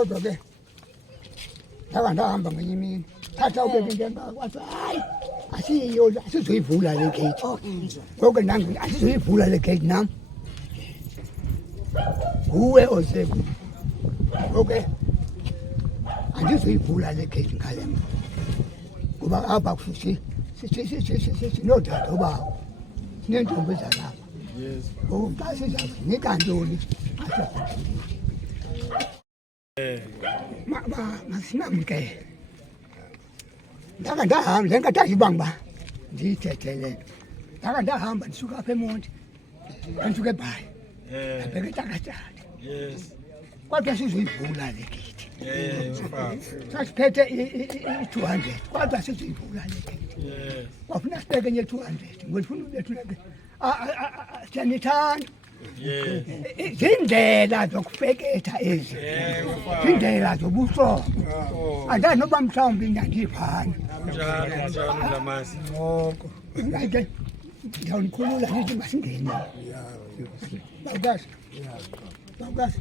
kodwa ke ndahamba ngenye imini thatha ubeke into engakwathi hayi asizoyivula le gate ngoku nangu asizoyivula le gate nam nguwe oseku okay andizoyivula le gate ngale mva kuba apha futhi sinodade obawo sineentombi zalapha ngoku xa sizawunika ntoni masinamkele ndaka ndahamba ndengadazi ibanga ndiyithethe le ndaka ndahamba ndisuka apha emonti andisuka ebhayi abheke etakatata kodwa sizoyivula le gate sasiphethe i-200 kodwa sizoyivula le gate kwafuna sibeke enye 200 ngolifuna ubethuleke siyanithanda zindlela zokufeketha ezi zindlela zobuhlobo andazi noba mhlawumbi ndandiyifana ake ndiyawunikhulula ndithi masingene bawukazi bawukazi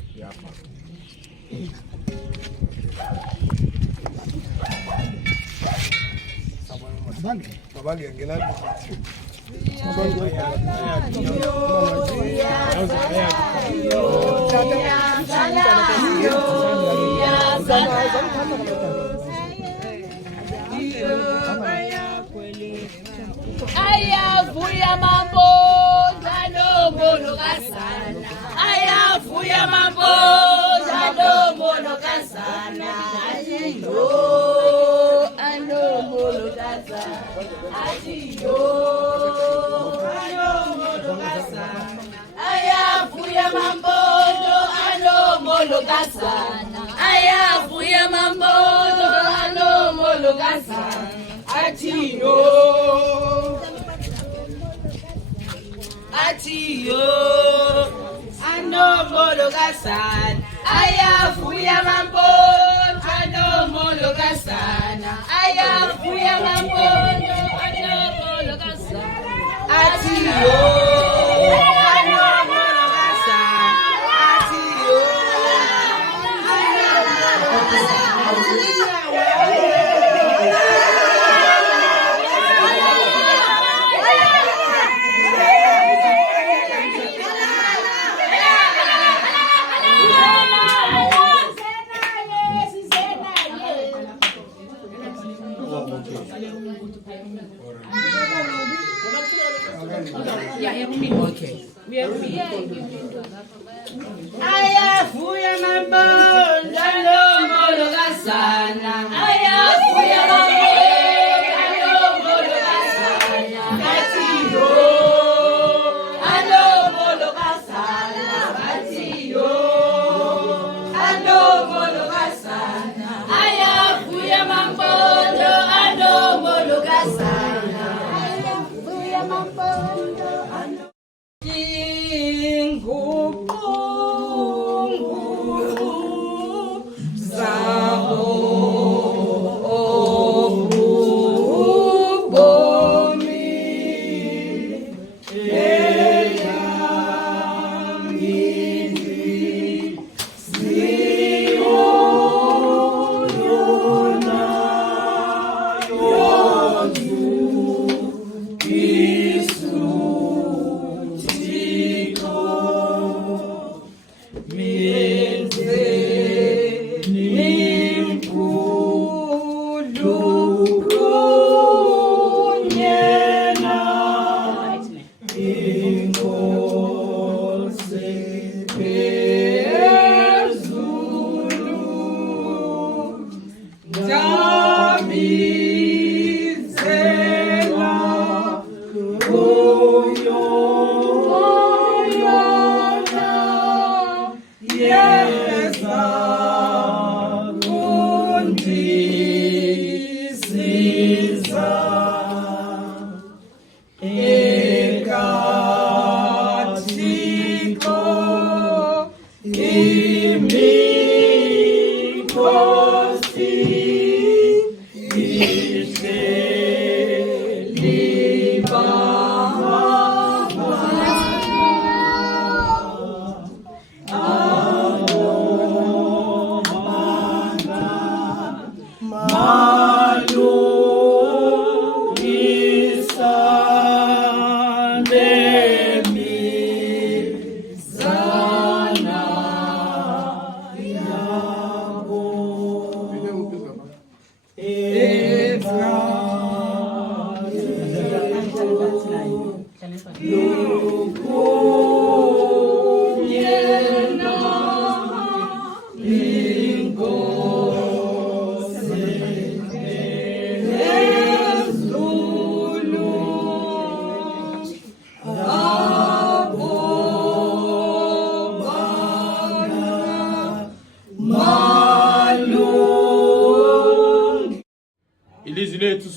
abangengela ayavuya mabonga nombolo kasana ayavuya mabonga nombolo kasana ayiyo anombolo kasana ayiyo anombolo kasana ayavuya mabonga anombolo kasana ayavuya mabonga anombolo kasana atiyo atiyo anombolo kasana ayavuya mambono anombolo kasana ayavuya mambono anombolo kasana atiyo anombolo kasana atiyo ayavuya mambono anombolo kasana ayavuya mambono anombolo kasana atiyo anombolo kasana atiyo anombolo kasana ayavuya mambono anombolo kasana ayavuya mambono inguqungu zabo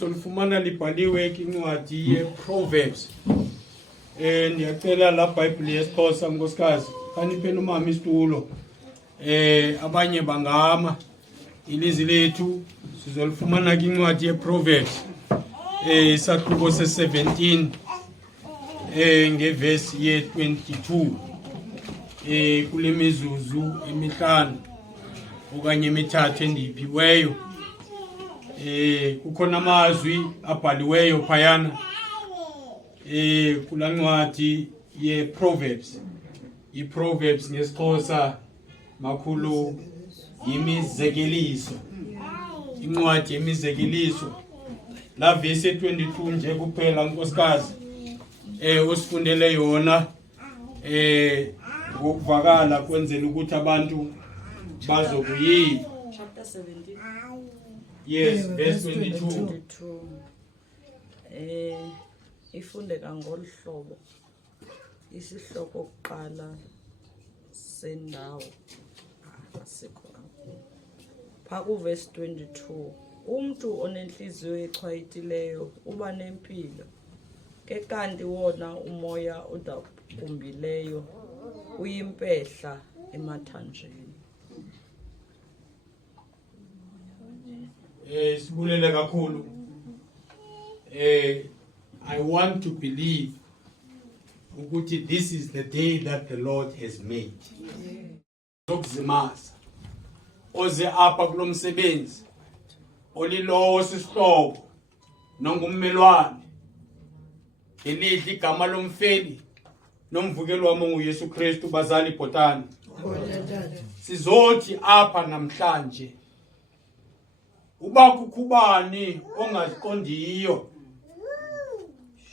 solifumana libhaliwe incwadi ye-Proverbs. Ndiyacela la Bible yesiXhosa nkosikazi, khaniphe nomama isitulo. Abanye bangama ilizwi lethu sizolifumana kwincwadi ye-Proverbs. Isahluko se-17 ngevesi ye-22. Kule mizuzu emihlanu okanye emithathu endiyiphiweyo. Kukhona amazwi abhaliweyo phayana kula ncwadi ye-Proverbs. I-Proverbs ngesiXhosa makhulu yimizekeliso. Incwadi yemizekeliso. La vesi 22 nje kuphela nkosikazi usifundele yona ngokuvakala kwenzela ukuthi abantu bazokuyiva. Chapter 17. Yes, verse 22. Ifundeka ngolu hlobo. Isihloko oqala sendawo asikho. Phaku verse 22. Umuntu onenhliziyo echwayitileyo uba nempilo. Ke kanti wona umoya odakumbileyo uyimpehla emathanjeni. Sibulele kakhulu. I want to believe ukuthi this is the day that the Lord has made. Zokuzimasa. Oze apha kulomsebenzi. Olilowo sisihlobo nongummelwane. Elihle igama lomfeli nomvukeli wami nguYesu Kristu bazali Bhotani. Sizothi apha namhlanje uba kukhubani ongaziqondiyo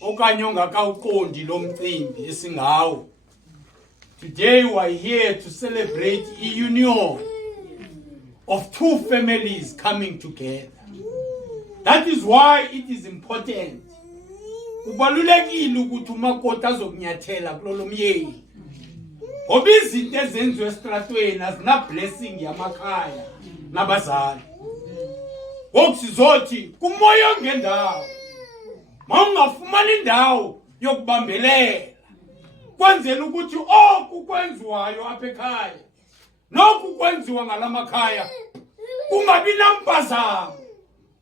okanye ongakawuqondi lo mcimbi esingawo. Today we are here to celebrate a union of two families coming together. That is why it is important. Kubalulekile ukuthi umakoti azokunyathela kulolu myeni. Ngoba izinto ezenziwe estratweni azina blessing yamakhaya nabazali. Ngokusizothi kumoya ongendawo. Mawungafumana indawo yokubambelela. Kwenzela ukuthi oku kwenziwayo apha ekhaya noku kwenziwa ngalamakhaya kungabi nampazamo,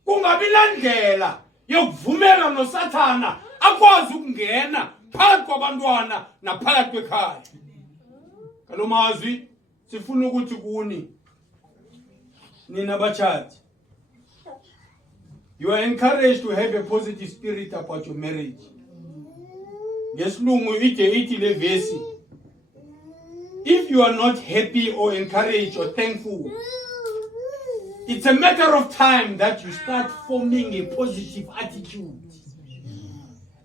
kungabi nandlela yokuvumela noSathana akwazi ukungena phakathi kwabantwana naphakathi kwekhaya. Kalomazwi sifuna ukuthi kuni nina batshati, you are encouraged to have a positive spirit about your marriage. Ngesilungu ithi le vesi, if you are not happy or encouraged or thankful, it's a matter of time that you start forming a positive attitude.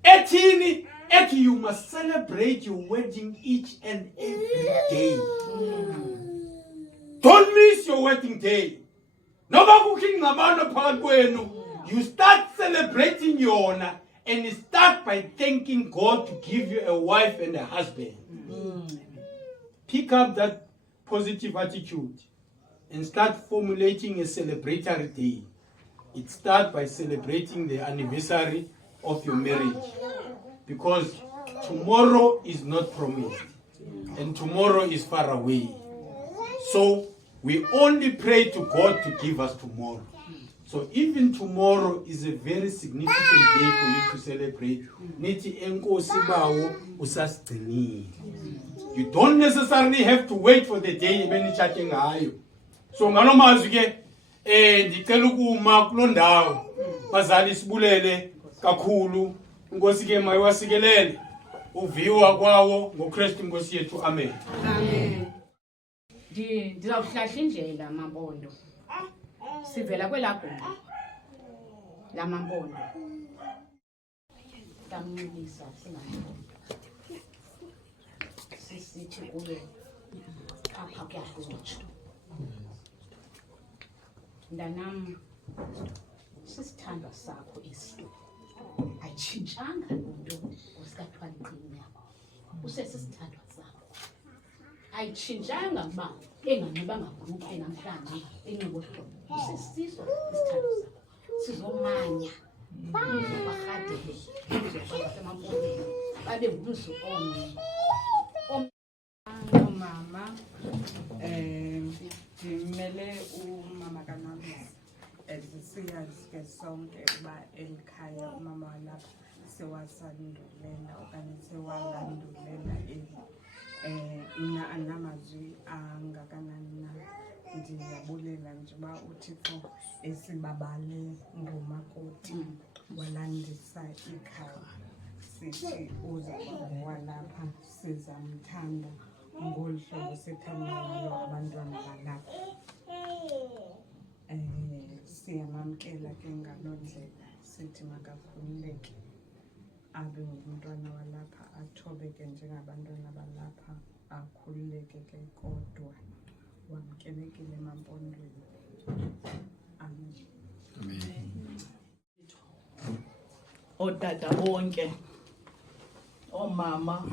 Ethini, you must celebrate your wedding each and every day. Don't miss your wedding day. You start celebrating yona and start by thanking God to give you a wife and a husband. Pick up that positive attitude and start formulating a celebratory day. It starts by celebrating the anniversary of your marriage, because tomorrow is not promised and tomorrow is far away. So we only pray to God to give us tomorrow. So even tomorrow is a very significant day for you to celebrate. Nithi enkosi bawo usasigcinile. You don't necessarily have to wait for the day benitshate ngayo. So ngalomazwi ke ndicela ukuma kulondawo bazali sibulele kakhulu. Inkosi ke mayiwasikelele uviwa kwawo ngoKristu Inkosi yethu. Amen. Amen. Ndizawuhlahla indlela Mampondo. Sivela kwelagumbi la Mampondo. Tamulisa singayo. Sisithi kuye apha kuyahlutshwa. Ndanam sisithandwa sakho isto. Ayitshintshanga lento osikathwala iqini yakho. Usesisithandwa sakho. Ayitshintshanga kuba enganxibanga ngumkhe namhlanje enxibo hlobo. Usisiso isithandwa sakho. Sizomanya barhadele basemampondweni babe ngumzi omnye. Mama, ndimele umama kaNamzi siyazi ke sonke uba eli khaya umama walapha sewasandulela okanye sewalandulela eli. Mna andinamazwi angakanani na, ndiyabulela nje uba uThixo esibabale ngumakoti walandisa ikhaya. Sithi uzaba walapha sizamthanda ngolu hlobo sithanda ngalo abantwana balapha. Siyamamkela ke ngaloo ndlela, sithi makakhululeke abe ngumntwana walapha, athobeke njengabantwana balapha, akhululeke ke kodwa wamkelekile emampondweni. Amen. Otata bonke, omama,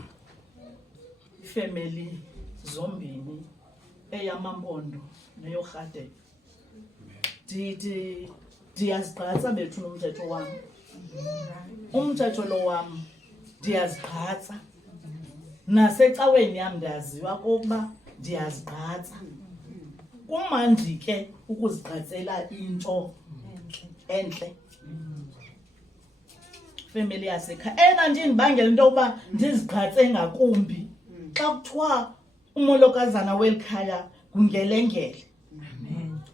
ifamily zombini, eyamampondo neyorhadebe. Ndiyazigqatsa bethu nomthetho wam. Umthetho lo wam ndiyazigqatsa. Nasecaweni yam ndiyaziwa kokuba ndiyazigqatsa. Kumandi ke ukuzigqatsela into entle. Family yasekhaya ena nje indibangela into yokuba ndizigqatse ngakumbi xa kuthiwa umolokazana welikhaya kungelengele.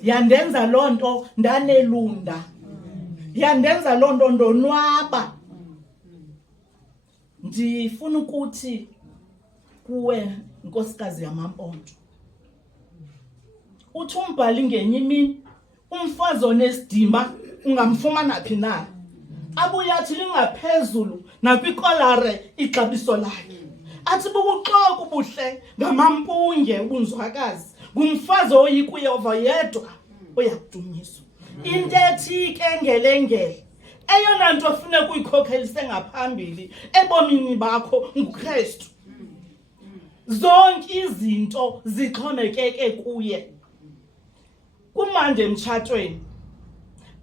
Yandenza loo nto ndanelunda, yandenza loo nto ndonwaba. Ndifuna ukuthi kuwe nkosikazi yamampondo, uthi umbhali ngenye imini umfazi onesidima ungamfumana phi na, abuye athi lingaphezulu nakwikolare ixabiso lakhe, athi bubuxoki ubuhle ngamampunge ubunzwakazi, ngumfazi oyikuyova yedwa oyakudunyiswa. Into ethi ke ngelengele, eyona nto ofuna kuyikhokhelise ngaphambili ebomini bakho nguKristu. Zonke izinto zixhomekeke kuye. Kumande emtshatweni,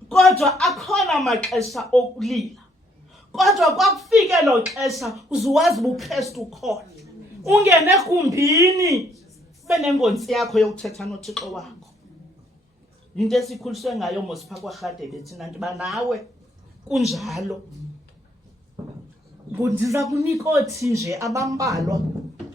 kodwa akhona amaxesha okulila, kodwa kwakufike lo xesha uzuwazi ubuKristu ukhona. Ungene egumbini ube nengonzi yakho yokuthetha noThixo wakho. Into esikhuliswe ngayo mosipha kwarhadebe thina ndiba nawe kunjalo. Ndiza kunika othi nje abambalwa.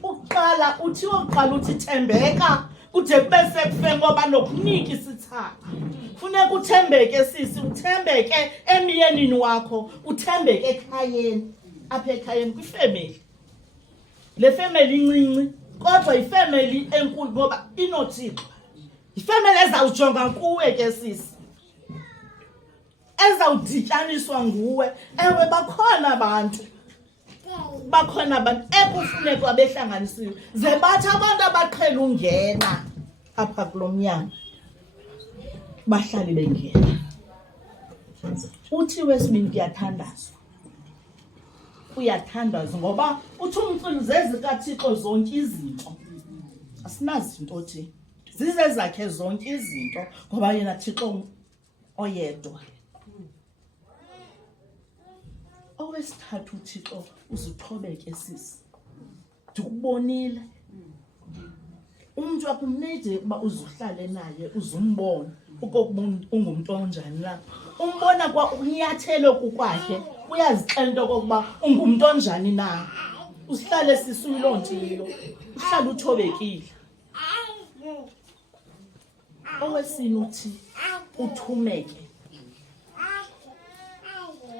Uqala uthi thembeka kude kube sekufe ngoba nokunika isithaka. Funeka uthembeke sisi, uthembeke emyenini wakho, uthembeke ekhayeni, apha ekhayeni kwifamily. Le family incinci kodwa ifamily enkulu ngoba inoThixo. Ifamily ezawujonga kuwe ke sisi, ezawudityaniswa nguwe. Ewe bakhona abantu ekufuneka behlanganisiwe, ze bathi abantu abaqhela ungena apha kulo mnyango bahlali bengena. Uthi wesibini kuyathandazwa, uyathandazwa ngoba uthi umculu zezikaThixo zonke izinto. Asinazi into othi zize zakhe zonke izinto ngoba yena Thixo oyedwa. Owesithathu uThixo uzithobeke sisi. Ndikubonile umuntu akumnede ukuba uzuhlale naye uzumbone ukuba ungumuntu onjani na. Umbona kwa unyathelo kukwakhe uyazixela into okokuba ungumuntu onjani na. Usihlale sisi uyilontilo, uhlale uthobekile. Owesini uthi uthumeke.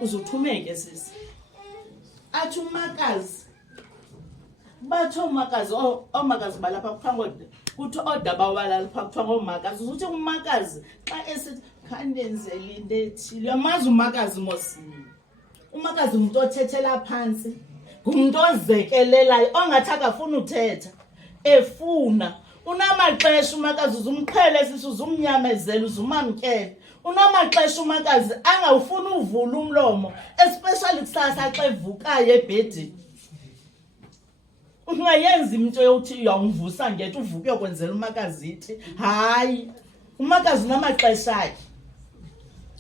Uzuthumeke sisi. Athi umakazi, bathi omakazi, omakazi balapha kuthiwa kuthi odaba walapha kuthiwa ngomakazi. Uthi umakazi xa esithi khandenzele into ethile, uyamazi umakazi mos. Umakazi umuntu othethela phansi, ngumuntu ozekelelayo, ongathi akafuni uthetha, efuna. Unamaxesha umakazi uzumqhele sisi, uzumnyamezela, uzumamkele. Unamaxesha umakazi angawufuni uvula umlomo, especially kusasa xa evukayo ebhedini. Ungayenza into yokuthi uyawumvusa ngethi uvuke uyokwenzela umakazi ithi. Hayi, umakazi unamaxesha akhe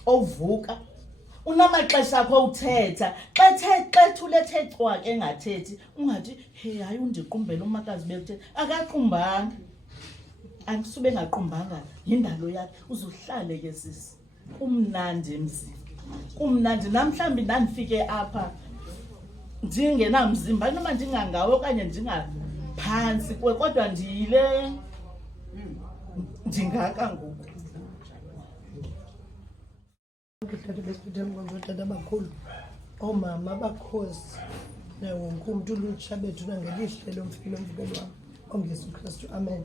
ovuka. unamaxesha akho uthetha xa thulethe cwake engathethi ungathi hey hayi undiqumbele umakazi bekuthetha akaqumbanga akusube engaqumbanga yindalo yakhe uzuhlale ke sisi kumnandi emzini kumnandi namhlanje ndandifike apha ndingenamzimba noma ndingangawe okanye ndingaphansi kodwa ndiyile ndingaka ngoku Kuhlala besithethe ngotata abakhulu omama abakhosi nawo wonke umuntu ulutsha bethu nangelihle lomfilo wami ongesu Kristu amen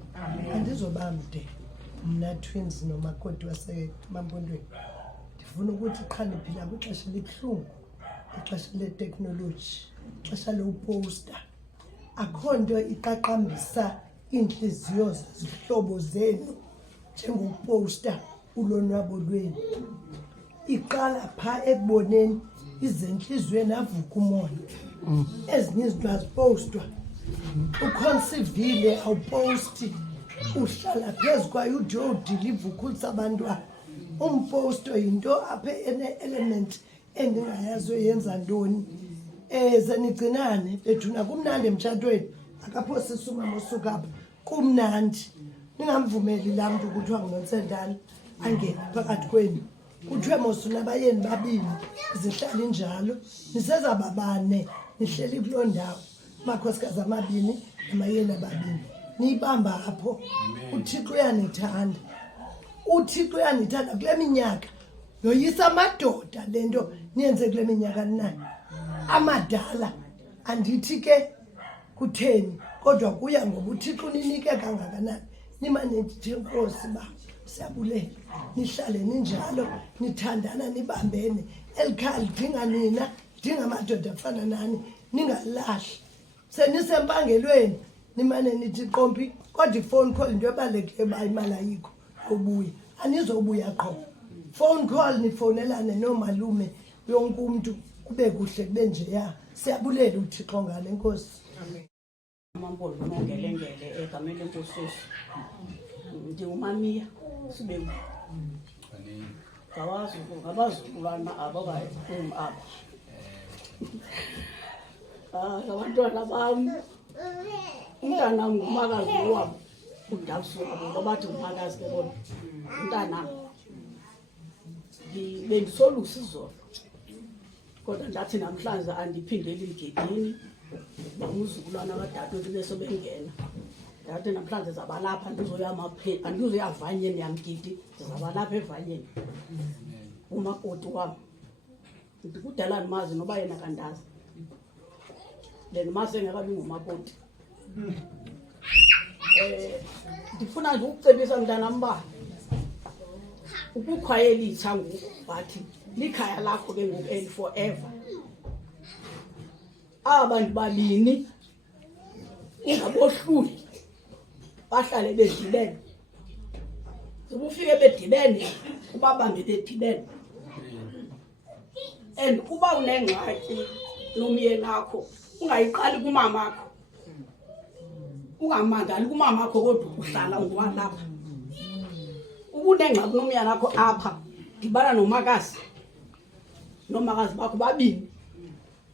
andizoba mde mna twins nomakoti wasemampondweni ndifuna ukuthi qha ndiphila kwixesha elibuhlungu ixesha leteknoloji ixesha loposta akho nto iqaqambisa iintliziyo zezihlobo zenu njengoposta ulonwabo lwenu iqala pha ekuboneni izenhliziyweni avuka umoya ezinye izinto azipostwa ukhonsivile awuposti uhlala phezu kwayo ude uyodiliva ukhulisa abantwana umposto yinto apha ene-element endingayazi oyenza ntoni zenigcinane bethuna kumnandi emtshatweni akaphosisa umama osuka apha kumnandi ningamvumeli laa mntu kuthiwa nguNonsendana angene phakathi kwenu kuthiwe mosunabayeni babini zihlala injalo nisezababane nihleli kuloo ndawo amakhosikazi amabini namayeni ababini niyibamba apho uThixo uyanithanda uThixo uyanithanda kule minyaka yoyisa amadoda lento niyenze kule minyaka ninayo amadala andithi ke kutheni kodwa kuya ngoba uThixo uninike kangakanani nimane ndithi Nkosi ba siyabulela nihlale ninjalo nithandana nibambene elikhaya lidinga nina lidinga amadoda afana nani ningalahli senisempangelweni nimane nithi qompi kodwa ifone call into ebalulekileyo uba imali ayikho ubuye anizobuya qho phone call nifonelane nomalume yonke umuntu kube kuhle kube njeya siyabulela uThixo ngale Nkosi amen Mampolo nongelengele egameni lenkosi ndingumamiya sibe ngabazukulwana ababayim apha abantwana bam umntana ngumakazi wabo udawusuka ngobathi ngumakazi ke bona umntana bendisolusa izolo kodwa ndathi namhlanje andiphindeli mgedini bamuzukulwana kadadewethu bese bengena ndathi namhlanje zabalapha andizoyavanyeni yamgidi zabalapha evanyeni umakoti wami ndikudala ndimazi noba yena kandazi ndimazi engekabi ngumakoti ndifuna ndikucebisa mntanam uba ukukhaya elitsha ngoku bathi likhaya lakho ke ngoku and forever aba bantu babini ungabohluli bahlale bedibene ubufike bedibene ubabambe bedibene and uba unengxaki nomyeni wakho ungayiqali kumamakho ungamangali kumamakho kodwa uhlala ngowalapha ubunengxaki nomyeni wakho apha dibana nomakazi bakho babini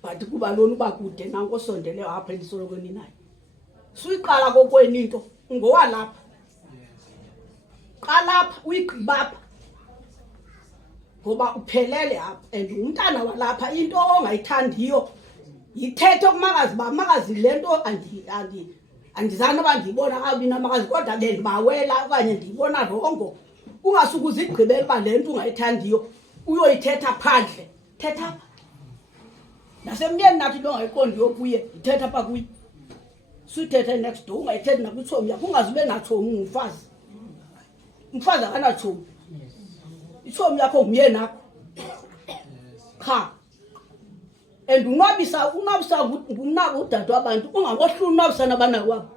but kuba lona uba kude nanko osondele apha endisoloko ninayo suyiqala kokweni into ngowalapha qalapha uyigqibapha ngoba uphelele apha and umntana walapha into ongayithandiyo yithethe kumakazi ba makazi lento andizana ba ndibona kabi namakazi kodwa bendibawela okanye ndibona rongo ungasukuza igqibela ba lento ungayithandiyo uyoyithetha phandle thetha apha nasemyeni nathi longayiqondiyo kuye ithetha apha kuye suyithethe next door ungayithethi nakwitshomi yakho ungazube natshomi umfazi akanatshomi itshomi yakho ngumyeni akho cha and unwabisa ngumnako udade wabantu ungamohluli unwabisa nabanako wabo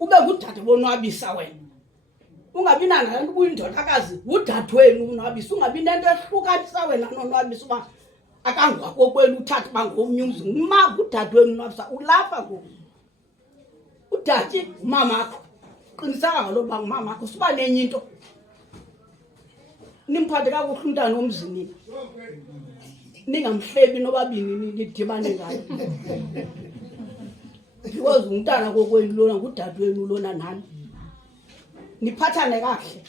ube ngudade bonwabisa wena ungabi nananto kuyindodakazi udade wenu unwabisa ungabi nento ehlukanisa wena nonwabisa uba akangwako kwenu uthatha bangomnye umzi nguma udade wenu unwabisa ulapha ngoku udade umamakho qiniseka ngalokuba ngumamakho suba nenye into nimphathe kakuhle umntana omzini ningamhlebi nobabini nidibane ngayo because umntana kokwenu lona ngudadewenu lona nani niphathane kahle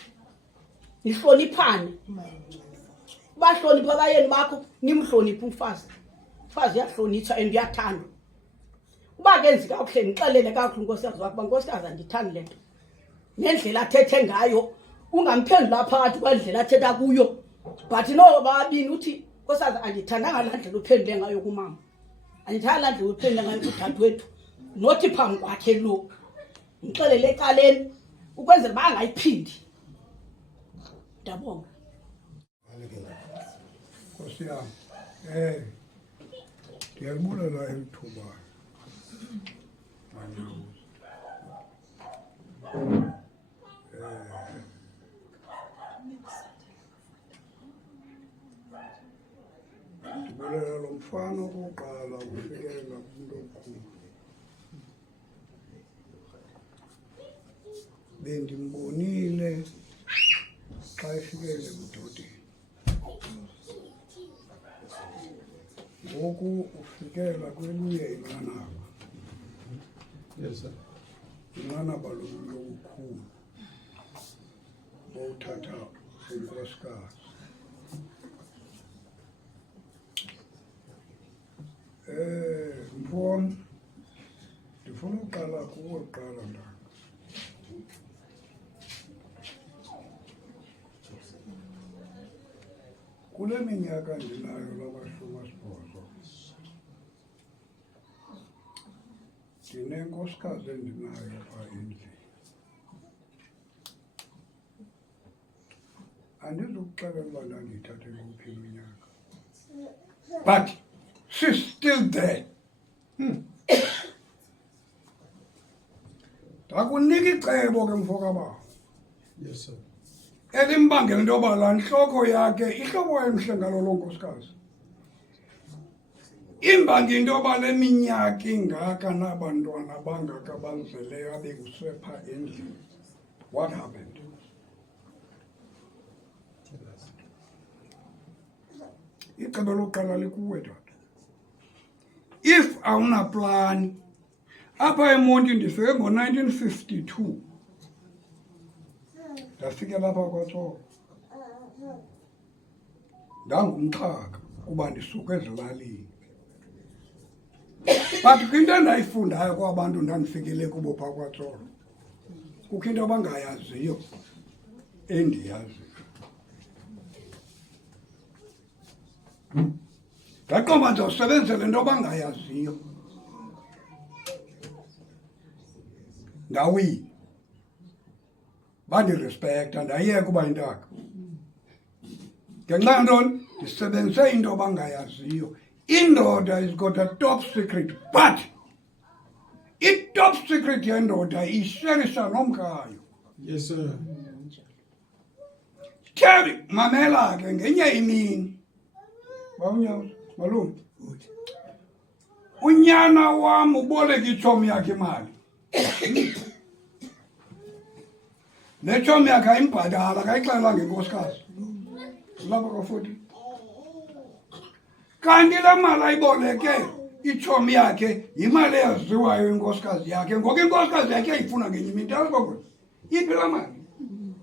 nihloniphane bahlonipha abayeni bakho nimhloniphe umfazi uyahlonitshwa and uyathandwa uba kenzi kakuhle nixelele kakuhle unkosikazi wakho bankosikazi andithandi le nto nendlela athethe ngayo ungamphendula phakathi kwendlela athetha kuyo but no babini uthi nkosikazi andithandanga laa ndlela uphendule ngayo kumama andithanda laa ndlela uphendule ngayo kudadewethu nothi phambi kwakhe lo ngixelele ecaleni ukwenzela uba angayiphindi ndiyabonga Nkosi yami, ndiyalibulela elithuba ndibulela lo mfana okokuqala ukufikelela kumntu omkhulu. Bendimbonile xa efikele ebudodeni. Ngoku ufikela kwelinye inqanaba. Yes, sir. Inqanaba lobukhulu bowuthatha unkosikazi. Mfowam, ndifuna uqala kuwe kuqala ndaba. Kule minyaka ndinayo laba-18 ndinenkosikazi endinayo phaa endlini. Andizukuxelela uba ndandiyithathe kuphi iminyaka, but she's still there. Ndakunika icebo ke mfo kabawo. Yes, sir. Elimbangela into yoba laa ntloko yakhe ihlobo emhle ngalo loo nkosikazi. Imbangi into yoba le minyaka ingaka nabantwana bangaka bazeleyo abenguswe phaa endlini. What happened? Icebo lokuqala likuwe tata. If awunaplani, apha eMonti ndifike ngo-1952. Ndafike lapha kwaTsolo. Ndangumxhaka kuba ndisuka ezilalini. But kwinto endayifundayo kwabantu ndandifikele kubo phaa kwaTsolo, kukho into abangayaziyo endiyaziyo. Ndaqomba ndizawusebenzela into abangayaziyo. Ndawini. Bandirespekta ndayeka uba yintaka. Ngenxa yantoni ndisebenzise into abangayaziyo. Indoda has got a top secret, but i-top secret yendoda isherisha nomkayo. Yes, sir. Terry, mamela ke ngenye imini. Bawunyawo, malume. Unyana wam uboleka itshomi yakhe imali. Le tshomi yakhe ayimbhatala akayixelela ngenkosikazi. Lapha kwa-40. Kanti la mali ayiboleke itshomi yakhe yimali eyaziwayo inkosikazi yakhe. Ngoku inkosikazi yakhe ayifuna ngenye imini. Ndiyazibona. Iphi la mali?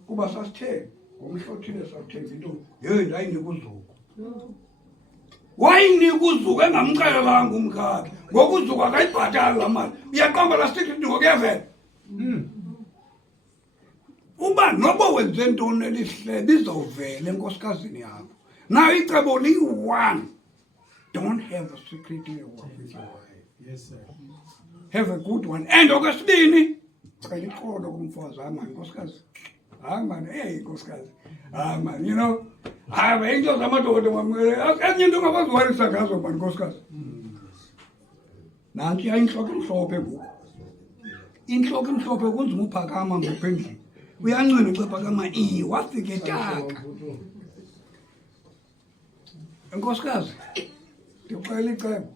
Kuba sasithenga. Ngomhla othile sathenga into. Yeyi ndayinika uZuku. Wayinika uZuku engamxelelanga umkakhe. Ngoku uZuku akayibhatali la mali. Uyaqomba la secret ngokuyavela. Uba noba wenze ntoni elihlebe izawuvela enkosikazini yakho. Nayo icebo liyi-1. Don't have a secret in your wife. Yes, sir. Have a good one. And okwesibini, cela ixolo kumfazi. Hayi mani nkosikazi. Hayi mani, hey nkosikazi. Hayi mani, you know. Hayi into zamadoda enye into ongabaziwarisa ngazo mani nkosikazi. Nanti inhloko imhlophe ngoku. Inhloko imhlophe kunzima uphakama ngokuphendula. Uyancwina ucephakama wafike taka. Nkosikazi, ndikuxelela icebo.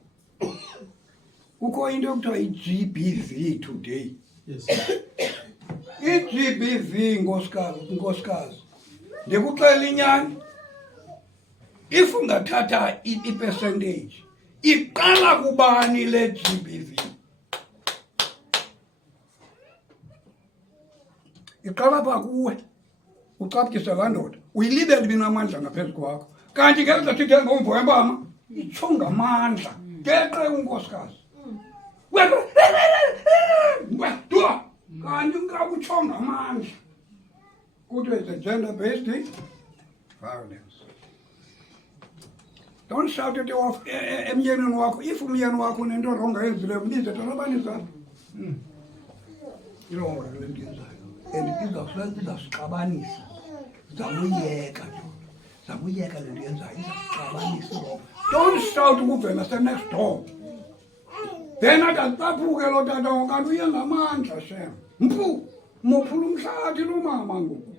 Kukho into ekuthiwa i-GBV today. Yes, sir. I-GBV nkosikazi ndikuxela inyani, if ungathatha i-percentage iqala kubani le GBV? Iqala pha kuwe, ucapukisa laa ndoda, uyilibele ibinamandla ngaphezu kwakho. Kanti ke zathithe ngomvu wempama, itsho ngamandla, geqe unkosikazi. Wedwa, kanti utsho ngamandla. Kuthiwe it's a gender-based violence. Don't shout it off emyenini wakho. If umyeni wakho unento ronga yenzileyo, mbize tonobani zabo. Ironga le nto yenzayo. And izawusixabanisa. Zamuyeka le nto yenzayo. Izawusixabanisa. Don't shout ukuvela se-next door. Then atacaphuke lo tata kanti uye ngamandla shem. Mpu, mophula umhlathi lo mama ngoku.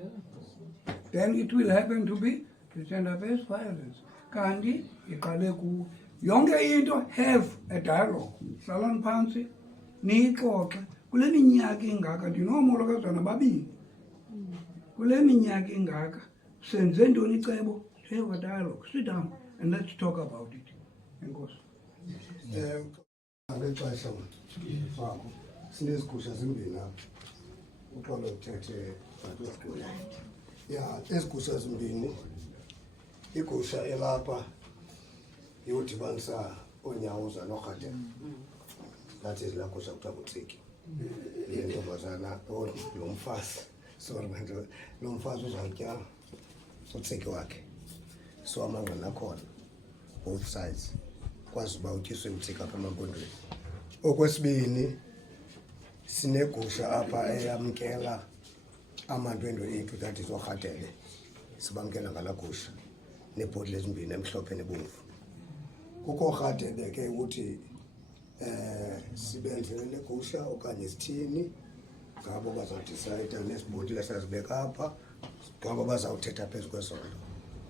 Then it will happen to be gender-based violence. Kanti iqale kuwe. Yonke into have a dialogue. Hlalani phansi niyixoxe. Kule minyaka ingaka ndinomolokazana babini. Kule minyaka ingaka senze ntoni icebo? Have a dialogue. Sit down and let's talk about it. Enkosi. Ngexesha fakho sinezigusha zimbini apha. Uxolo uthethe ngakugula. Ya, ezigusha zimbini. Igusha elapha yodibanisa oNyawuza noRhatebe. That is la gusha kuthiwa nguTsiki. Le ntombazana lo mfazi. Sorry manje, lo mfazi uzawutya uTsiki wakhe. So amangqina akhona both sides. Kwazi uba utyiswe uTsiki apha emampondweni. Okwesibini sinegusha apha eyamkela amandwendwe ethu, that is uRhatebe. Sibamkela ngala gusha nebhotile ezimbini emhlophe nebomvu. Kukho uRhatebe ke ukuthi sibenzele le gusha okanye sithini, ngabo bazawudecide nesibhotile sazibeka apha, ngabo bazawuthetha phezu kwesonto.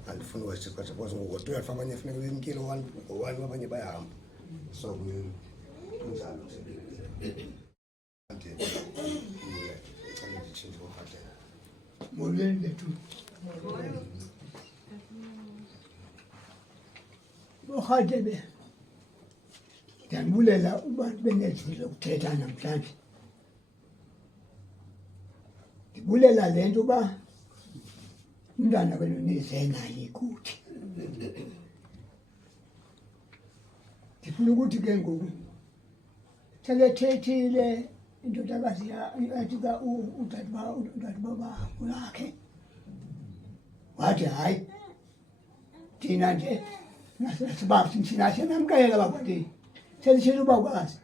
Andifuni uwasithetha kwathi because ngoku abanye funeka bemkile one abanye bayahamba. So kunjalo nje. Molweni lethu. uRhatebe ndiyabulela uba benezwi lokuthetha namhlanje. Ndibulela le nto uba umntwana wenu nize naye kuthi. Ndifuna ukuthi ke ngoku selethethile indodakazi yathi udadibaba wakhe wathi hayi thina nje nasibaba thina sinamkela babantini selishela uba ukwazi.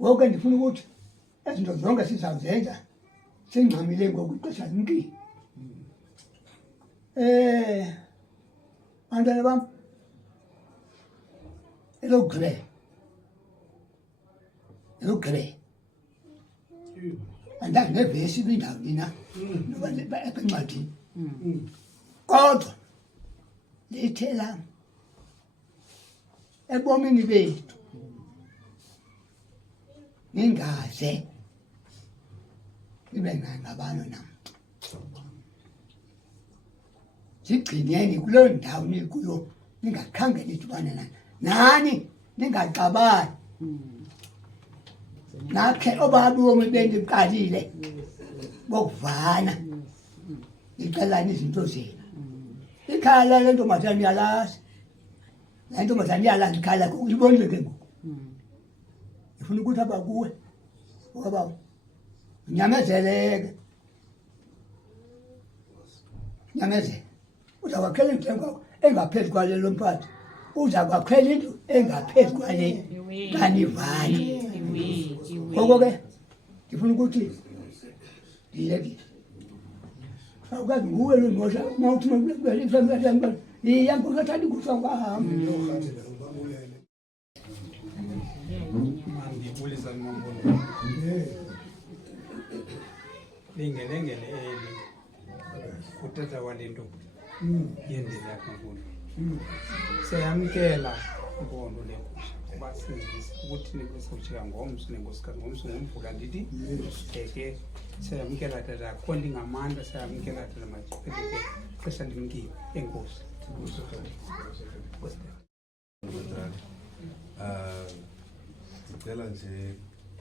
Ngoku ke ndifuna ukuthi ezinto zonke sizawuzenza singxamile ngoku ixesha limkile. Bantwana bam, elokugqibela andazi nevesi kwindawo nina noba apha encwadini, kodwa lithela ebomini bethu ningaze nibe ngabano nam. Zigcineni kuloo ndawo nikuyo, ningakhange nidibane nani, ningaxabani. Nakhe obaba ubomi bendiqalile bokuvana nixelani izinto zenu. Ikhaya le ntombazana iyalazi, le ntombazana iyalazi ikhaya ngoku libonile ke ngoku. Ndifuna ukuthi apha kuwe obabawo unyamezeleke, unyamezele. Uza kwakhela into engaphezu kwale lo mphathi, uza kwakhela into engaphezu kwale kanivani. Ngoko ke ndifuna ukuthi ndiyekile awukazi nguwe lo ngosha mawuthi makuleifamiliyam ihamba ungathathi igusha ngahamba. Mandibulisa nombono lingelengele eli kuthetha kwale nto yendlela yakho nkulu. Siyamkela impondo le gusha basenzisa ukuthi nebesawujika ngomso nenkosikazi ngomso ngomvuka ndithi ke siyamkela tata akho ndingamandla siyamkela tata mayiqheleke xesha limkiwe enkosi. Ndicela nje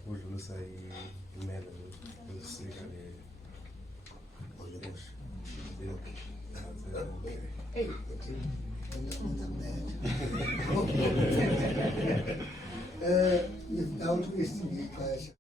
udlulisa imelo yosika olekosha. Without wasting ixesha.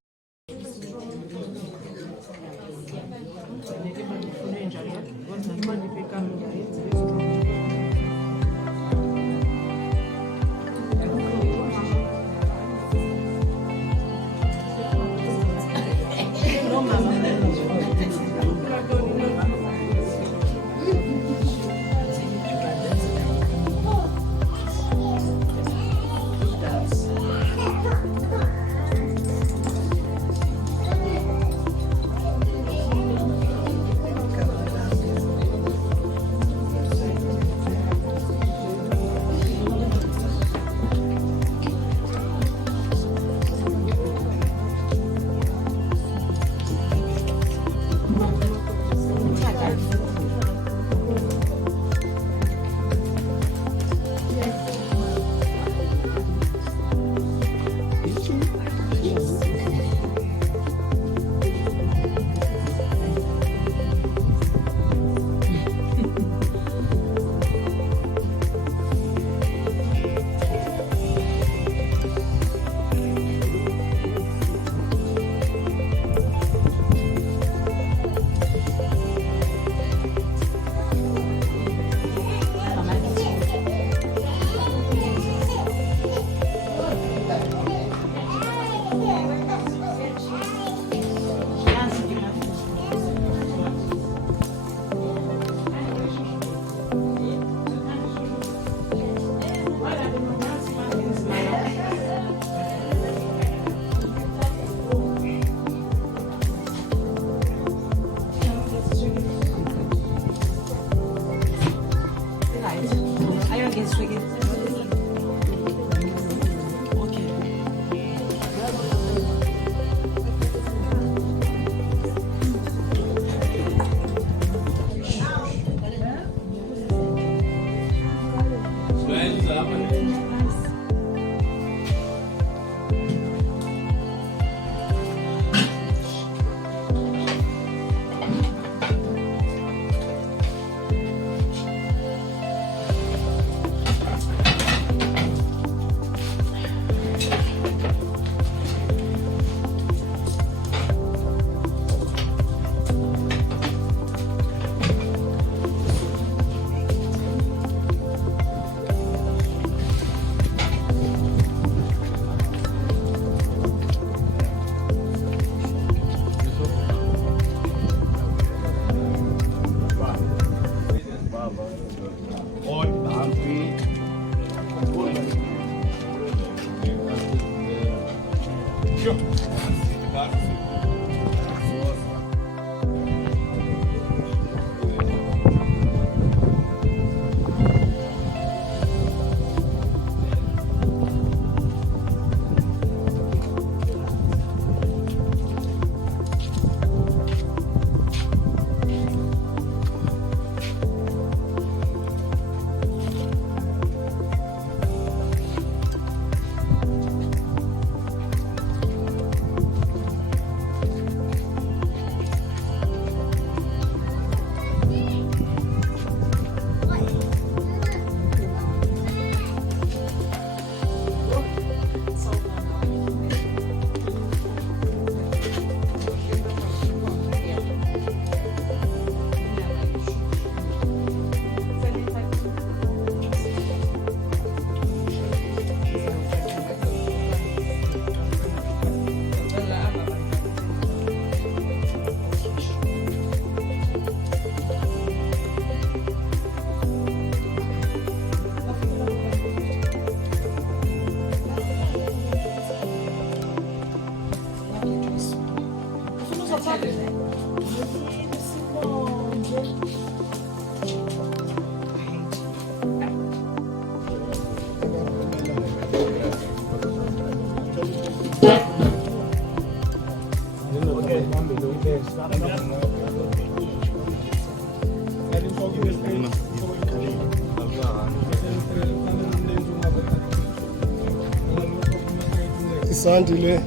isandile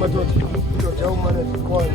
madoda umane zikhona